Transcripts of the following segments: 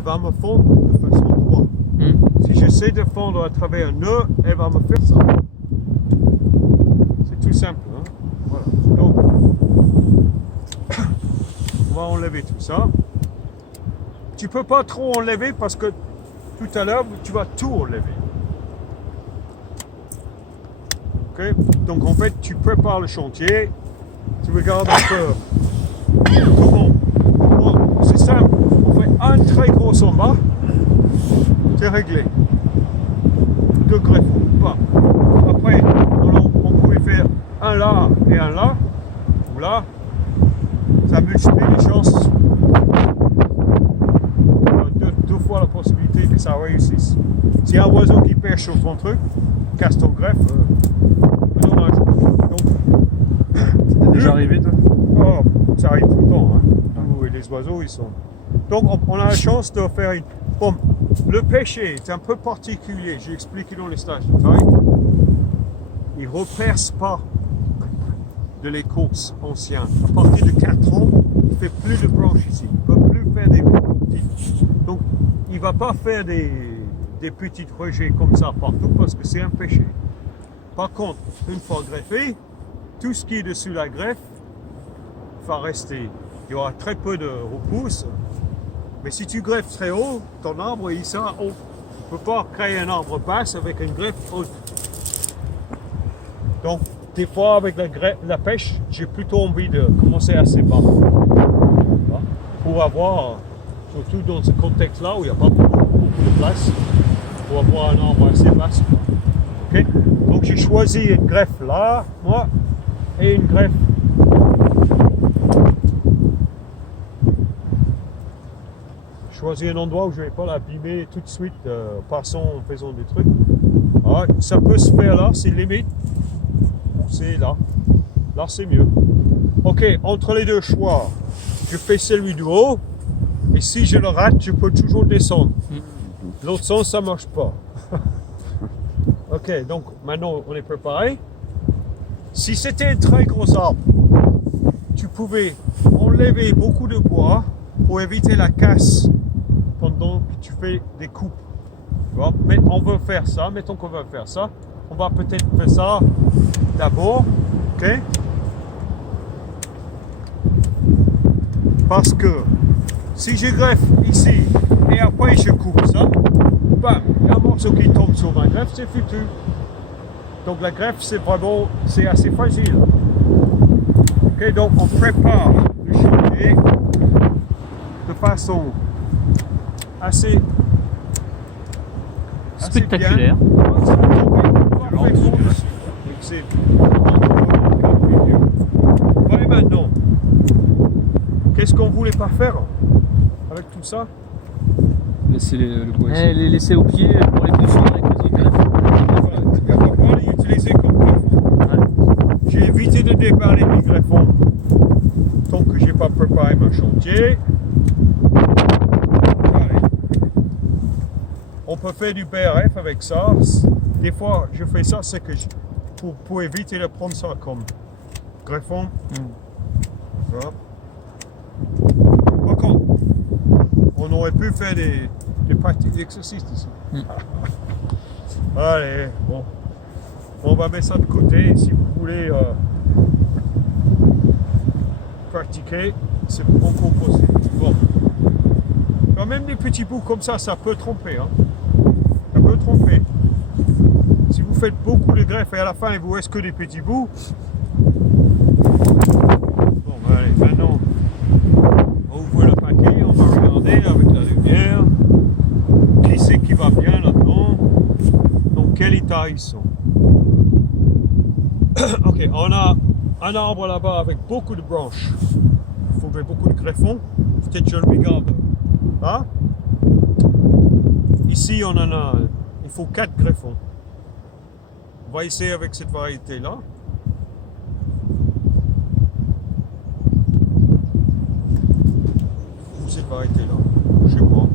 elle va me fondre de façon droite. Si j'essaie de fondre à travers un nœud, elle va me faire ça. C'est tout simple. Hein? Voilà. Donc, on va enlever tout ça. Tu ne peux pas trop enlever parce que tout à l'heure, tu vas tout enlever. Okay? Donc en fait, tu prépares le chantier, tu regardes un peu comment. Bon, c'est simple, on fait un très gros en bas, c'est réglé. Deux greffes. Bon. Après, on pouvait faire un là et un là, ou là, ça multiplie les chances. Deux fois la possibilité que ça réussisse. S'il y a un oiseau qui pêche sur ton truc, casse ton greffe, dommage. C'était déjà arrivé, toi? Oh, ça arrive tout le temps. Hein. Et les oiseaux, ils sont. Donc, on a la chance de faire une. Bon, le pêcher est un peu particulier. J'ai expliqué dans les stages de taille. Il ne reperce pas de l'écorce ancienne. À partir de 4 ans, il ne fait plus de branches ici. Il ne peut plus faire des petites. Donc, il ne va pas faire des petits rejets comme ça partout parce que c'est un péché. Par contre, une fois greffé, tout ce qui est dessus la greffe va rester. Il y aura très peu de repousse. Mais si tu greffes très haut, ton arbre il sera haut. Tu ne peux pas créer un arbre basse avec une greffe haute. Donc, des fois avec la pêche, j'ai plutôt envie de commencer assez bas. Pour avoir, surtout dans ce contexte-là où il n'y a pas beaucoup de place, pour avoir un arbre assez basse. Okay? Donc j'ai choisi une greffe là, moi, et une greffe. J'ai choisi un endroit où je ne vais pas l'abîmer tout de suite, passant en faisant des trucs. Alors, ça peut se faire là, c'est limite. C'est là. Là, c'est mieux. Ok, entre les deux choix, je fais celui du haut, et si je le rate, je peux toujours descendre. L'autre sens, ça ne marche pas. Ok, donc maintenant on est préparé. Si c'était un très gros arbre, tu pouvais enlever beaucoup de bois pour éviter la casse pendant que tu fais des coupes. Mais on veut faire ça, mettons qu'on veut faire ça. On va peut-être faire ça d'abord, ok? Parce que si je greffe ici et après je coupe ça, bam, il y a un morceau qui tombe sur ma greffe, c'est foutu. Donc la greffe, c'est assez fragile. Ok, donc on prépare le chantier de façon assez spectaculaire. C'est et maintenant, qu'est-ce qu'on voulait pas faire avec tout ça? Laisser le bois ici. Les laisser au pied pour les confondre avec les autres greffes. On va pas les utiliser comme greffons. J'ai évité de déballer mes greffons tant que j'ai pas préparé mon chantier. Allez. On peut faire du BRF avec ça. Des fois, je fais ça, c'est que pour éviter de prendre ça comme greffon. Voilà. Par contre, on aurait pu faire des pratiques d'exercice ici. Allez, bon. On va mettre ça de côté. Si vous voulez pratiquer, c'est encore possible. Bon. Quand même des petits bouts comme ça peut tromper. Hein. Ça peut tromper. Si vous faites beaucoup de greffes et à la fin il vous reste que des petits bouts. Bon, allez, maintenant, on ouvre le paquet, on va regarder avec la lumière. Qui c'est qui va bien là-dedans? Dans quel état ils sont? Ok, on a un arbre là-bas avec beaucoup de branches. Il faudrait beaucoup de greffons. Peut-être je le regarde là. Ici, on en a. Il faut 4 greffons. On va essayer avec cette variété-là. Ou cette variété-là. Je sais pas.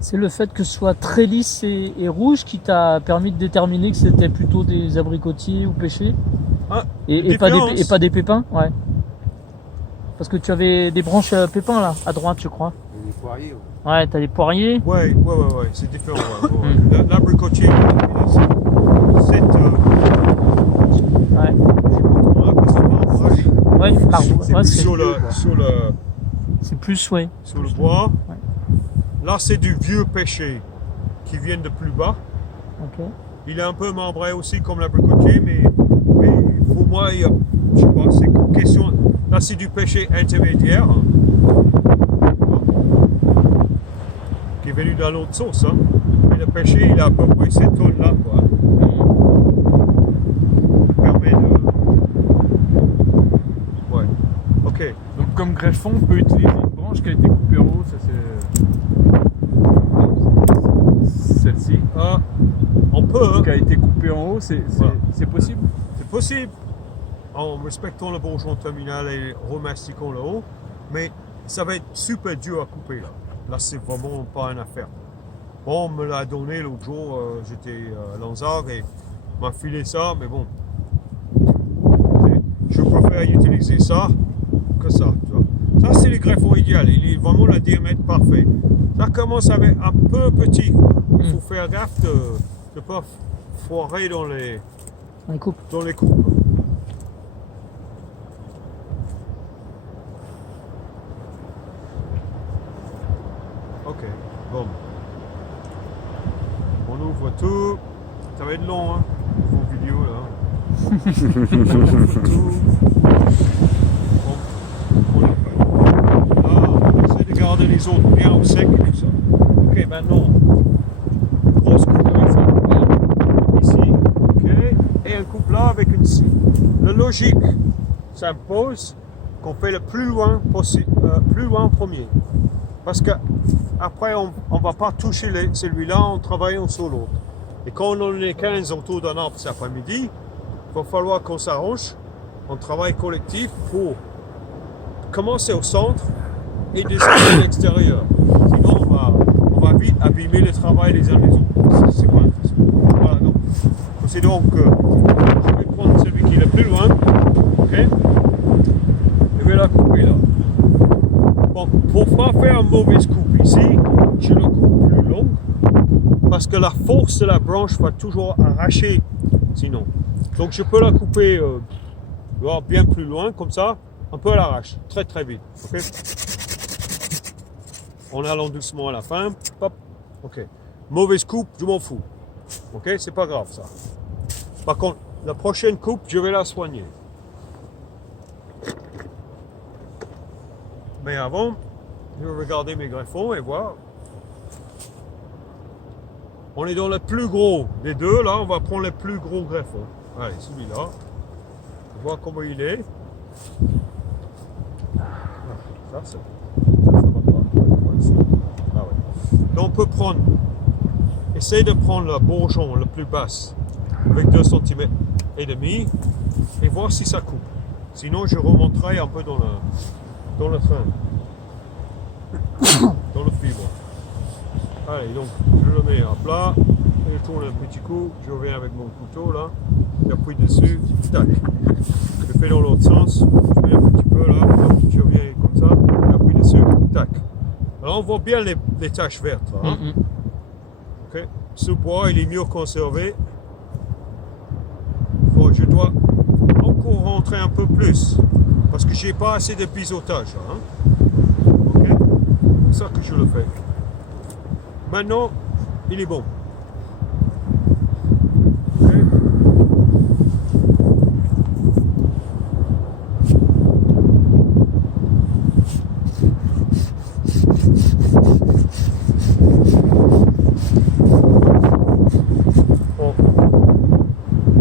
C'est le fait que ce soit très lisse et rouge qui t'a permis de déterminer que c'était plutôt des abricotiers ou pêchés? Ah, Et pas différence. et pas des pépins, ouais. Parce que tu avais des branches pépins là, à droite, je crois. Les poiriers, ouais. Ouais, t'as les poiriers. Ouais, c'est différent. Ouais. L'abricotier, il a cette, Ouais. comment on appelle ça, marbrage. Ouais, l'arbre. C'est Ouais, plus c'est sur plus, ouais. le bois. Ouais. Là, c'est du vieux pêcher qui vient de plus bas. Ok. Il est un peu membré aussi comme l'abricotier, mais pour moi, je sais pas, c'est une question. Là, c'est du pêcher intermédiaire qui est venu dans l'autre sauce. Hein. Mais le pêcher, il a à peu près ces tonnes-là, quoi. Permet de. Ouais. Ok. Donc comme greffon, on peut utiliser une branche qui a été coupée en haut, ça c'est... Celle-ci, Ah, on peut, hein. qui a été coupée en haut, c'est possible? C'est possible. En respectant le bourgeon terminal et remastiquant le haut, mais ça va être super dur à couper là. Là, c'est vraiment pas une affaire. Bon, on me l'a donné l'autre jour, j'étais à Lanzard et m'a filé ça, mais bon. Je préfère utiliser ça que ça, tu vois. Ça, c'est le greffon idéal. Il est vraiment le diamètre parfait. Ça commence à être un peu petit, quoi. Il faut faire gaffe de ne pas foirer dans les coupes. coupes. Ok, bon. On ouvre tout. Ça va être long, hein, vos vidéos là. On ouvre tout. On est prêt. On essaie de garder les autres bien au sec et tout ça. Ok, maintenant, grosse coupe à faire. Ici, ok, et un coupe là avec une scie. La logique s'impose qu'on fait le plus loin possible, plus loin en premier. Parce que après, on ne va pas toucher celui-là en travaillant sur l'autre. Et quand on en est 15 autour d'un arbre cet après-midi, il va falloir qu'on s'arrange en travail collectif pour commencer au centre et descendre à l'extérieur. Sinon, on va vite abîmer le travail les uns les autres. C'est quoi voilà, donc. C'est donc, je vais prendre celui qui est le plus loin. Ok. Je vais la couper là. Bon, pour ne pas faire une mauvaise coupe ici, je la coupe plus longue parce que la force de la branche va toujours arracher sinon. Donc je peux la couper bien plus loin comme ça, un peu à l'arrache, très très vite. Okay, en allant doucement à la fin. Hop, ok. Mauvaise coupe, je m'en fous. Ok, c'est pas grave ça. Par contre, la prochaine coupe, je vais la soigner. Mais avant, je vais regarder mes greffons et voir. On est dans le plus gros des deux. Là, on va prendre le plus gros greffon. Allez, celui-là. Voir comment il est. Ça va pas. Ah ouais. Donc, on peut prendre. Essaye de prendre le bourgeon le plus basse avec 2 cm et demi et voir si ça coupe. Sinon, je remonterai un peu dans le train, dans le fibre. Allez, donc je le mets à plat, et je tourne un petit coup, je reviens avec mon couteau là, j'appuie dessus, tac. Je fais dans l'autre sens, je mets un petit peu là, je reviens comme ça, j'appuie dessus, tac. Alors on voit bien les taches vertes là. Hein? Okay. Ce bois il est mieux conservé. Bon, je dois encore rentrer un peu plus parce que j'ai pas assez de biseautage là. Hein? Ok, c'est ça que je le fais. Maintenant, il est bon. Okay. Bon.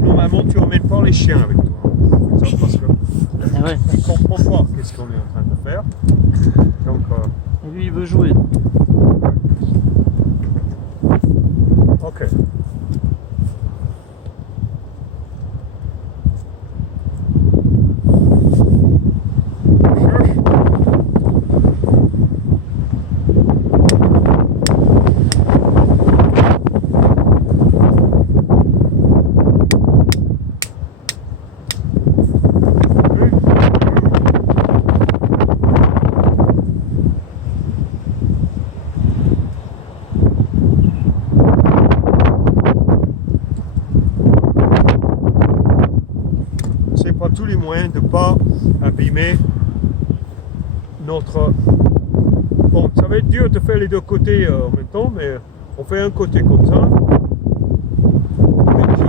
Normalement, tu emmènes pas les chiens avec toi. Hein. Ça, parce que Ouais. il ne comprend pas qu'est-ce qu'on est en train de faire. Donc, Et lui, il veut jouer. ok. les moyens de ne pas abîmer notre... Bon, ça va être dur de faire les deux côtés en même temps, mais on fait un côté comme ça.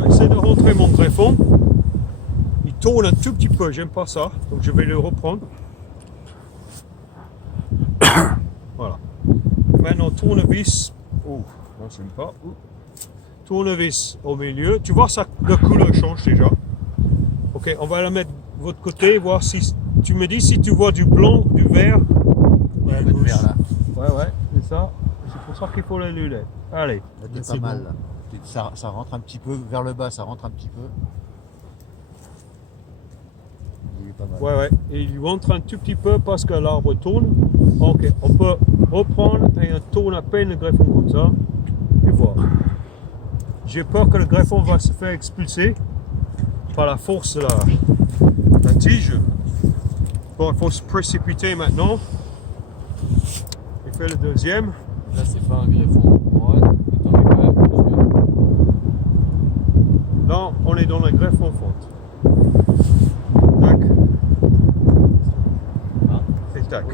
J'essaie de rentrer mon greffon. Il tourne un tout petit peu, j'aime pas ça, donc je vais le reprendre. Voilà. Maintenant, tournevis. Oh, non, j'aime pas. Tournevis au milieu. Tu vois, ça, la couleur change déjà. Ok, on va la mettre de votre côté, voir si. Tu me dis si tu vois du blanc, du vert. Ouais, le vert là. Ouais, c'est ça. C'est pour ça qu'il faut la lunettes. Allez. Là, t'es pas mal là. Ça rentre un petit peu vers le bas, ça rentre un petit peu. Il est pas mal. Ouais. Et il rentre un tout petit peu parce que l'arbre tourne. Ok, on peut reprendre et on tourne à peine le greffon comme ça. Et voilà. J'ai peur que le greffon va se faire expulser par la force de la tige. Bon, il faut se précipiter maintenant. Il fait le deuxième. Là, c'est pas un greffon en couronne, mais t'en mets quand même plusieurs. Là, on est dans le greffon fonte. Tac. Et tac.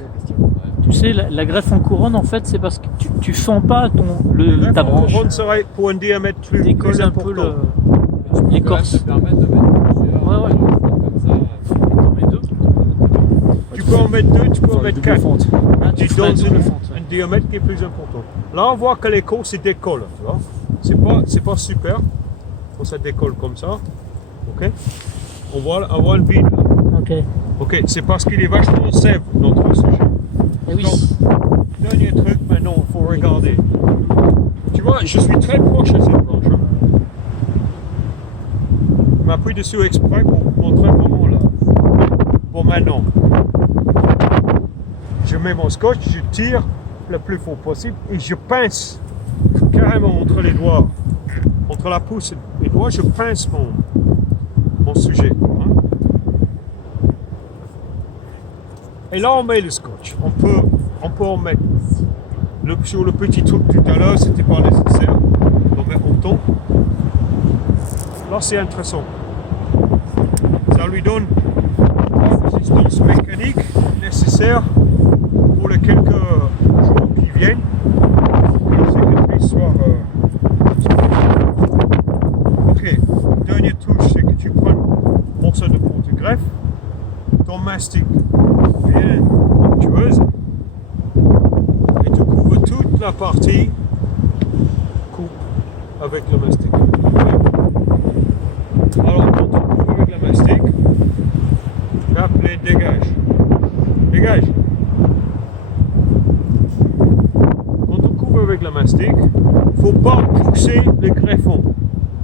Tu sais, la greffe en couronne, en fait, c'est parce que tu fends pas Le ta greffon branche. couronne serait pour un diamètre Tu plus décolles un peu important. l'écorce. Ça permet de mettre plusieurs. Ouais. Comme ça. T'en mets deux. Tu peux en mettre deux, tu peux en mettre quatre. Ah, Tu ferais donnes double un fente, ouais. diamètre qui est plus important. Là, on voit que l'écorce se décolle. Tu vois, c'est pas super. Quand ça décolle comme ça. Ok. On voit le vide. Ok. Ok, c'est parce qu'il est vachement sève, notre sujet. Et oui. Donc, dernier truc, maintenant, il faut regarder. Tu vois, je suis très proche de cette planche. Hein. Je m'appuie dessus exprès pour montrer vraiment là. Bon, maintenant, je mets mon scotch, je tire le plus fort possible et je pince carrément entre les doigts, entre la pouce et les doigts, je pince mon sujet. Hein. Et là, on met le scotch. On peut en mettre. Sur le petit truc tout à l'heure, c'était pas nécessaire. On met autant. Là, c'est intéressant. Ça lui donne la résistance mécanique nécessaire pour les quelques jours qui viennent. Que la cicatrice soit. Ok. Dernière touche, c'est que tu prends un morceau de porte-greffe, ton mastic bien onctueuse, et tu couvres toute la partie coupe avec le mastic. Alors quand on couvre avec le mastic, tape les dégage. Dégage. Quand on couvre avec le mastic, il ne faut pas pousser le greffon.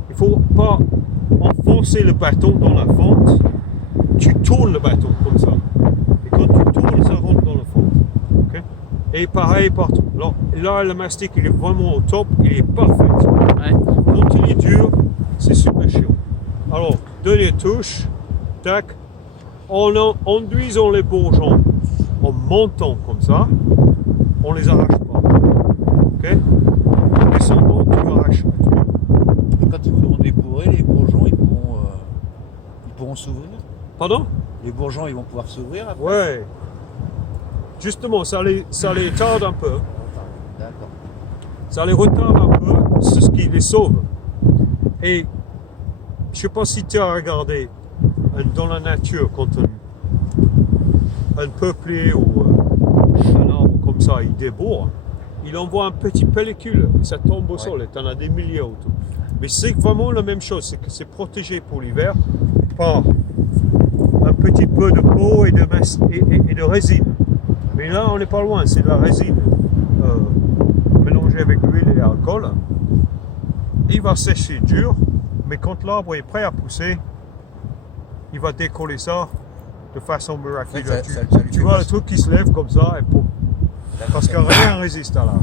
Il ne faut pas enfoncer le bâton dans la fente. Tu tournes le bâton comme ça. Et quand tu tournes, ça rentre dans la fente. Okay? Et pareil partout. Alors, là, le mastic, il est vraiment au top. Il est parfait. Ouais. Quand il est dur, c'est super chiant. Alors, dernière touche. Tac. En enduisant les bourgeons, en montant comme ça, on les arrache pas. Ok? En descendant, tu arraches. Et quand ils voudront débourrer, les bourgeons, ils pourront s'ouvrir. Pardon? Les bourgeons, ils vont pouvoir s'ouvrir après. Ouais. Justement, ça les tarde un peu. D'accord. Ça les retarde un peu, c'est ce qui les sauve. Et je ne sais pas si tu as regardé dans la nature quand un peuplier ou un arbre comme ça, il débourre, il envoie un petit pellicule, ça tombe au sol et tu en as des milliers autour. Mais c'est vraiment la même chose, c'est que c'est protégé pour l'hiver par un petit peu de peau et de résine. Mais là, on n'est pas loin, c'est de la résine mélangée avec l'huile et l'alcool. Il va sécher dur, mais quand l'arbre est prêt à pousser, il va décoller ça de façon miraculeuse. Ça lui Tu fait vois pas le truc qui se lève comme ça, et pouf. Parce que rien résiste à là.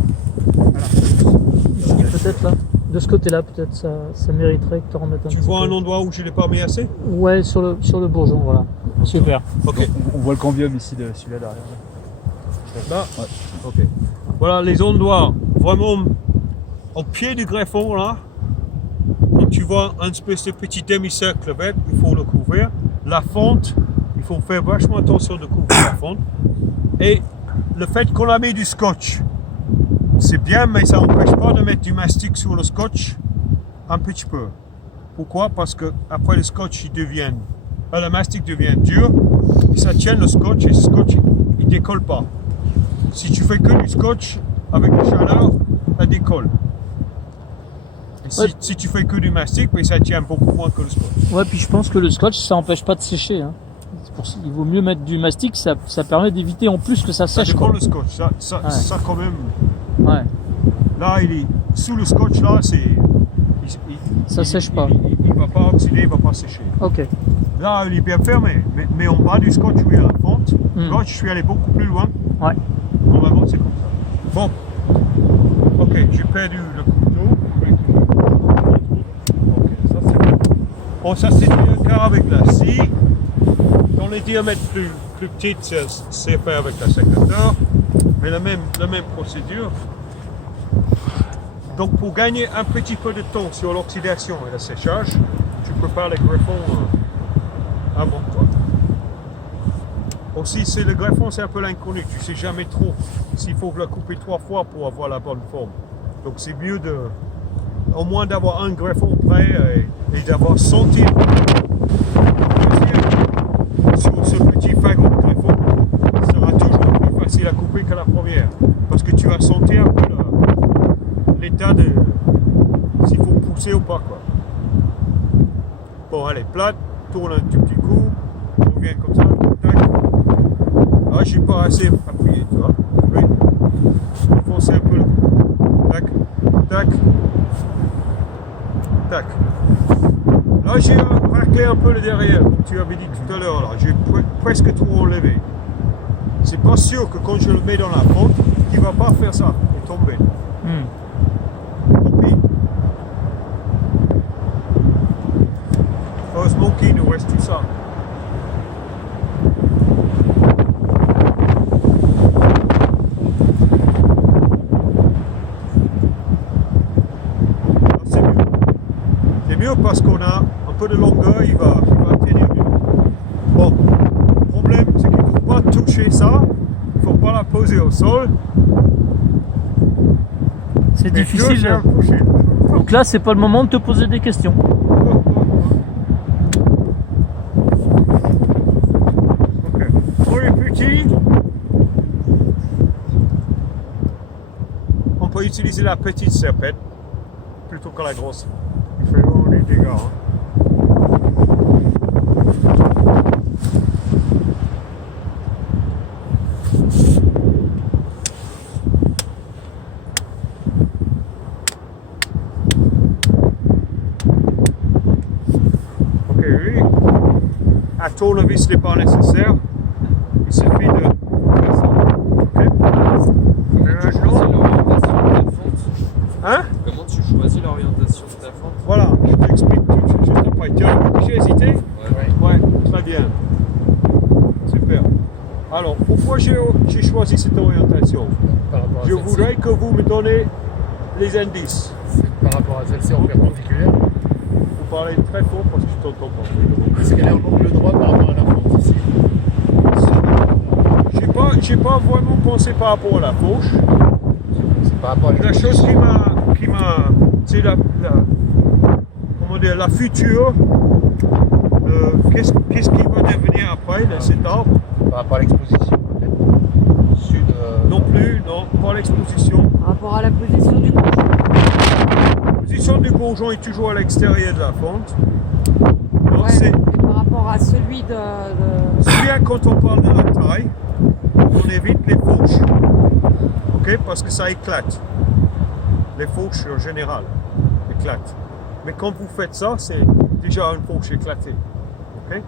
Ici, peut-être là. De ce côté-là, peut-être, ça mériterait que tu en remettes un Tu petit vois peu. un endroit où je ne l'ai pas mis assez? Ouais, sur le bourgeon, voilà. Super. Ok. On voit le cambium ici de celui-là derrière. Là, ok. Voilà les endroits vraiment au pied du greffon là. Quand tu vois un espèce de petit demi-cercle vert, il faut le couvrir. la fonte, il faut faire vachement attention de couvrir la fonte. Et le fait qu'on a mis du scotch, c'est bien, mais ça n'empêche pas de mettre du mastic sur le scotch un petit peu. Pourquoi? Parce que après le scotch, le mastic devient dur, et ça tient le scotch, et le scotch, il décolle pas. Si tu fais que du scotch, avec la chaleur, ça décolle. Et si tu fais que du mastic, mais ça tient beaucoup moins que le scotch. Ouais, puis je pense que le scotch, ça empêche pas de sécher. Hein. Il vaut mieux mettre du mastic, ça permet d'éviter en plus que ça Ça sèche. décolle Quoi. le scotch, ça quand même. Ouais, Là, il est sous le scotch, là, ça sèche pas. Il va pas oxyder, il va pas sécher. Ok. Là, il est bien fermé, mais en bas du scotch où il y a la fonte, là, je suis allé beaucoup plus loin. Ouais. Normalement, c'est comme ça. Bon, ok, j'ai perdu le couteau. Ok, ça c'est bon. Bon, ça c'est le cas avec la scie. Dans les diamètres plus petits, c'est fait avec la sécateur, mais la même procédure. Donc, pour gagner un petit peu de temps sur l'oxydation et le séchage, tu prépares les greffons avant toi. Aussi, c'est le greffon, c'est un peu l'inconnu. Tu sais jamais trop s'il faut le couper 3 fois pour avoir la bonne forme. Donc, c'est mieux au moins d'avoir un greffon prêt et d'avoir senti sur ce petit fagot de greffon. Ça sera toujours plus facile à couper que la première, parce que tu vas sentir un peu l'état de s'il faut pousser ou pas, quoi. Bon, allez, plate, tourne un tout petit coup, on revient comme ça, tac. Ah, j'ai pas assez appuyé, tu vois. Oui. Foncer un peu le coup. Tac, tac, tac. Là, j'ai raclé un peu le derrière, comme tu avais dit tout à l'heure, là. J'ai presque tout enlevé. C'est pas sûr que quand je le mets dans la fonte, il va pas faire ça et tomber. Heureusement qu'il nous reste tout ça. C'est mieux. C'est mieux parce qu'on a un peu de longueur, il va tenir mieux. Bon, le problème c'est qu'il ne faut pas toucher ça, il ne faut pas la poser au sol. C'est difficile. Hein. Donc là, c'est pas le moment de te poser des questions. Okay. Pour les petits, on peut utiliser la petite serpette plutôt que la grosse. Il fait vraiment des dégâts. Hein. À tournevis n'est pas nécessaire, il suffit de faire ça. Okay. Hein? Comment tu choisis l'orientation de ta fente? Voilà, je t'explique tout de suite juste après. Tu as vu que j'ai hésité? Ouais, très bien. Super. Alors, pourquoi j'ai choisi cette orientation? Je voudrais que vous me donnez les indices. Par rapport à celle-ci en perpendiculaire. Vous parlez très fort parce que je t'entends pas. Est-ce qu'elle est en angle droit par rapport à la fente ici? J'ai pas vraiment pensé par rapport à la fauche. C'est par rapport à La chose qui m'a, c'est comment dire, la future. Qu'est-ce qui va devenir après de cet arbre? Par rapport à l'exposition peut-être. Sud. Non plus, non, pas l'exposition. Par rapport à la position du bourgeon. La position du bourgeon est toujours à l'extérieur de la fente. Donc Ouais, et par rapport à celui de... c'est bien quand on parle de la taille, on évite les fauches. Ok, parce que ça éclate. Les fauches en général éclatent. Mais quand vous faites ça, c'est déjà une fauche éclatée. Ok,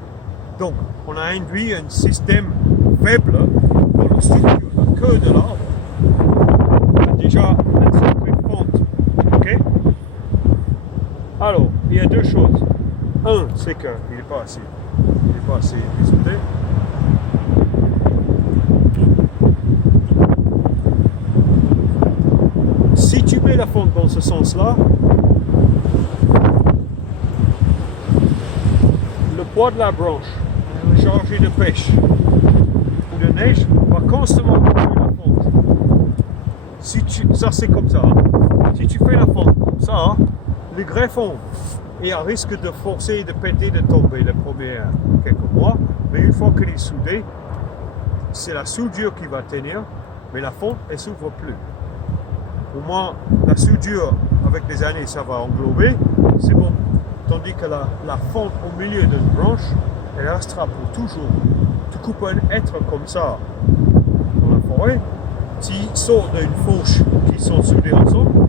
donc on a induit un système faible dans le structure, la queue de l'arbre. Déjà une sacrée fente. Ok. Alors, il y a deux choses. Un, c'est qu'il n'est pas assez biseauté. Si tu mets la fonte dans ce sens-là, le poids de la branche chargé de pêche ou de neige va constamment couper la fonte. Ça c'est comme ça. Si tu fais la fonte comme ça, le greffon est à risque de forcer, de péter, de tomber les premiers quelques mois. Mais une fois qu'il est soudé, c'est la soudure qui va tenir, mais la fonte elle s'ouvre plus. Au moins, la soudure avec les années, ça va englober, c'est bon. Tandis que la fonte au milieu d'une branche, elle restera pour toujours. Tu coupes un être comme ça dans la forêt, s'il sort d'une fauche qui sont soudés ensemble,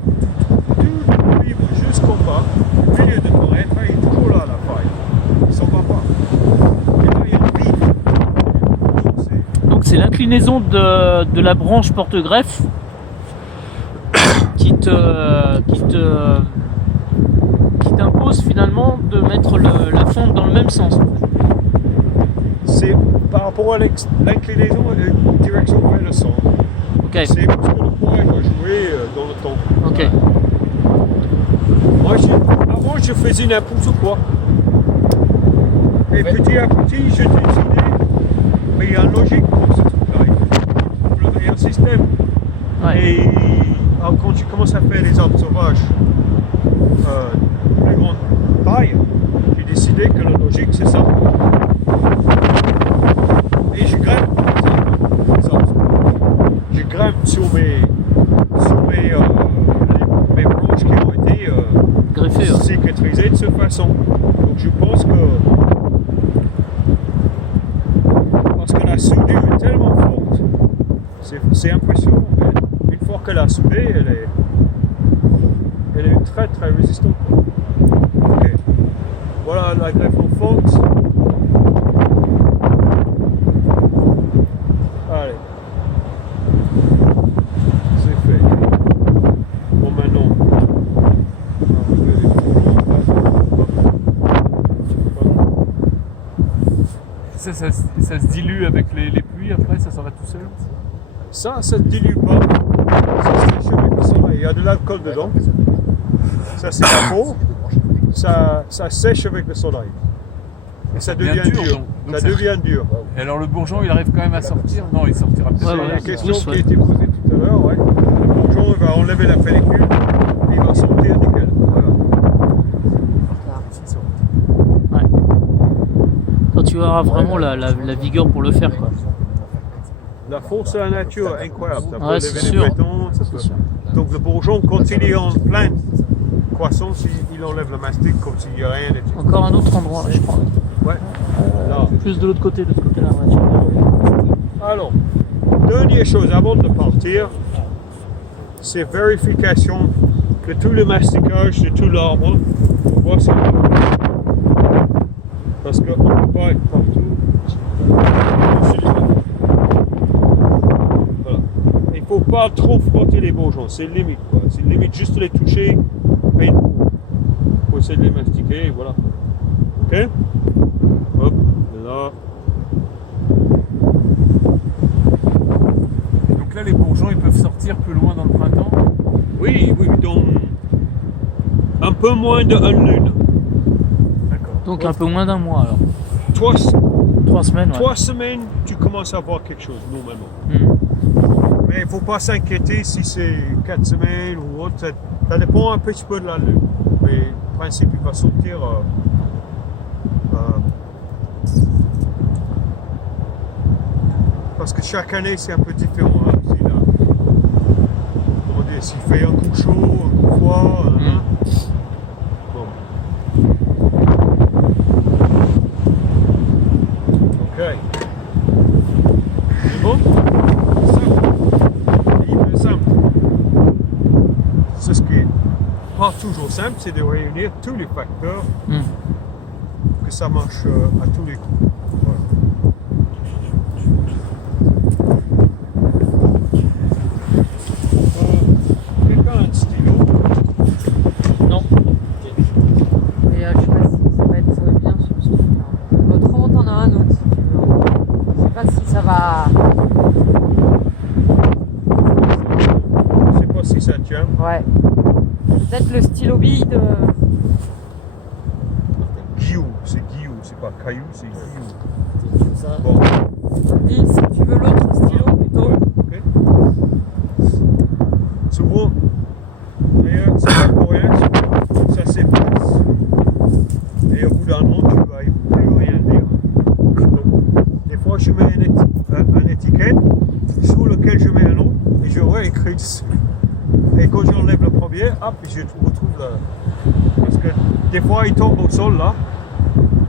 tout vivre jusqu'en bas, au milieu de ton être, il est toujours là la faille. Il s'en va pas. Et là, il y a une vide. Donc c'est l'inclinaison de la branche porte-greffe qui t'impose finalement de mettre la fente dans le même sens. C'est par rapport à l'inclinaison et la direction vers le centre. Ok. C'est parce que le poids va jouer dans le temps. Ok. Moi, avant, je faisais n'importe quoi. Et petit à petit, je décidais, mais il y a une logique pour ce truc-là. Il y a un système. Ouais. Et alors, quand tu commences à faire les arbres sauvages plus grande taille, j'ai décidé que la logique, c'est ça. Et je grimpe. Je grimpe sur mes branches qui ont été Greffé, ouais. cicatrisées de cette façon. Donc je pense que parce que la soudure est tellement forte, c'est impressionnant. Mais une fois qu'elle a soudé, elle est très très résistante. Ok. Voilà la greffe en fonte. Allez. C'est fait. Bon, maintenant. Ça se dilue avec les pluies après, ça s'en va tout seul. Ça se dilue pas. Ça se sèche avec le soleil. Il y a de l'alcool dedans. Ça c'est la peau. Ça sèche avec le soleil. Et ça devient dur, dur. donc Ça ça- devient dur. Et alors le bourgeon, il arrive quand même à sortir? Non, il sortira peut-être. Ouais, C'est ouais, la c'est question plus, qui ouais. a été posée tout à l'heure. Ouais. Le bourgeon il va enlever la pellicule et il va sortir nickel. Voilà. Quand tu auras vraiment la vigueur pour le faire, quoi. La force de la nature est incroyable. Ça peut Ouais, c'est lever sûr. les bétons. Ça peut... sûr. Donc le bourgeon, quand il est en pleine croissance, il enlève le mastic comme s'il n'y a rien. Encore un autre endroit, là, je crois. Ouais. Là. Plus de l'autre côté, ouais, tu vois. Alors, dernière chose avant de partir, c'est vérification que tout le masticage de tout l'arbre, on voit ça. Parce qu'on ne peut pas être partout. Voilà. Il ne faut pas trop frotter les bourgeons, c'est limite quoi. C'est limite juste les toucher, mais pour essayer de les mastiquer, voilà. Ok? Hop, là. Donc là, les bourgeons, ils peuvent sortir plus loin dans le printemps. Oui, donc un peu moins d'une lune. D'accord. Donc un peu moins d'un mois, alors. 3 3 semaines, ouais. semaines, tu commences à voir quelque chose, normalement. Mais il ne faut pas s'inquiéter si c'est 4 semaines ou autre. Ça dépend un petit peu de la lune. Mais en principe, il va sortir. Parce que chaque année, c'est un peu différent. Hein, comment dire, s'il fait un coup chaud, un coup froid. Hein. Bon. Ok. C'est bon? Simple. Hyper simple. C'est ce qui est pas toujours simple, c'est de réunir tous les facteurs que ça marche à tous les coups. Voilà. Quelqu'un a un stylo? Non. Et je sais pas si ça va être bien sur ce truc-là. Autrement, t'en as un autre. Si tu veux. Je sais pas si ça va. Je sais pas si ça tient. Ouais. Peut-être le stylo bille de. Guillou, c'est pas caillou, c'est Guillou. comme ça. Bon, Dis si tu veux l'autre stylo plutôt. ok. Souvent, d'ailleurs, c'est pas pour rien, ça s'efface. Et au bout d'un an, tu vas plus rien dire. Donc, des fois, je mets un étiquette sous lequel je mets un nom et je réécris dessus. Et quand j'enlève le premier, hop, je retrouve le. Parce que des fois, il tombe au sol là,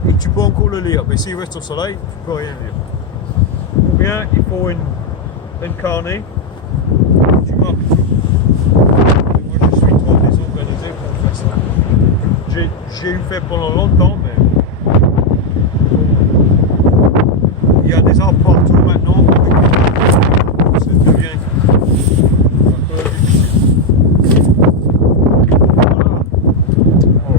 et tu peux encore le lire. Mais s'il reste au soleil, tu peux rien lire. Ou bien, il faut un carnet, tu marques tout. Et moi, je suis trop désorganisé pour faire ça. J'ai eu fait pendant longtemps, mais il y a des arbres partout maintenant. Ça devient un peu difficile.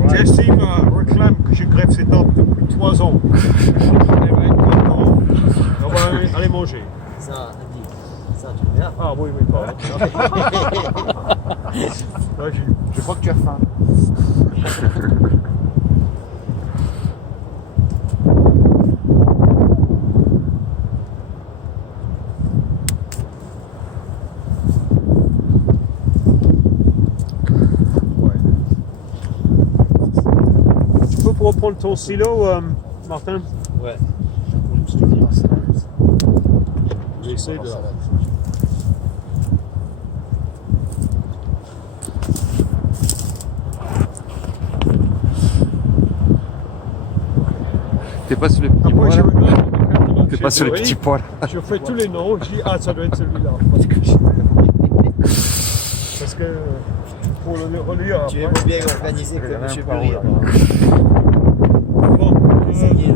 Voilà. Jessie me réclame que je greffe cet arbre depuis 3 ans. Elle va être contente. On va aller manger. Ça, Andy, ça, tu le verras. Ah oui, pardon. Là, Je crois que tu as faim. Tu peux reprendre ton stylo, Martin? Ouais. Je te dis, ça. J'essaie de. T'es pas sur les petits Après, pois je là? regarde. T'es pas sur les petits pois là? Je fais tous les noms, je dis ah ça doit être celui-là. Parce que pour le relire Tu es après. bien organisé comme M. par où, Burry. là? Bon, Ça y est.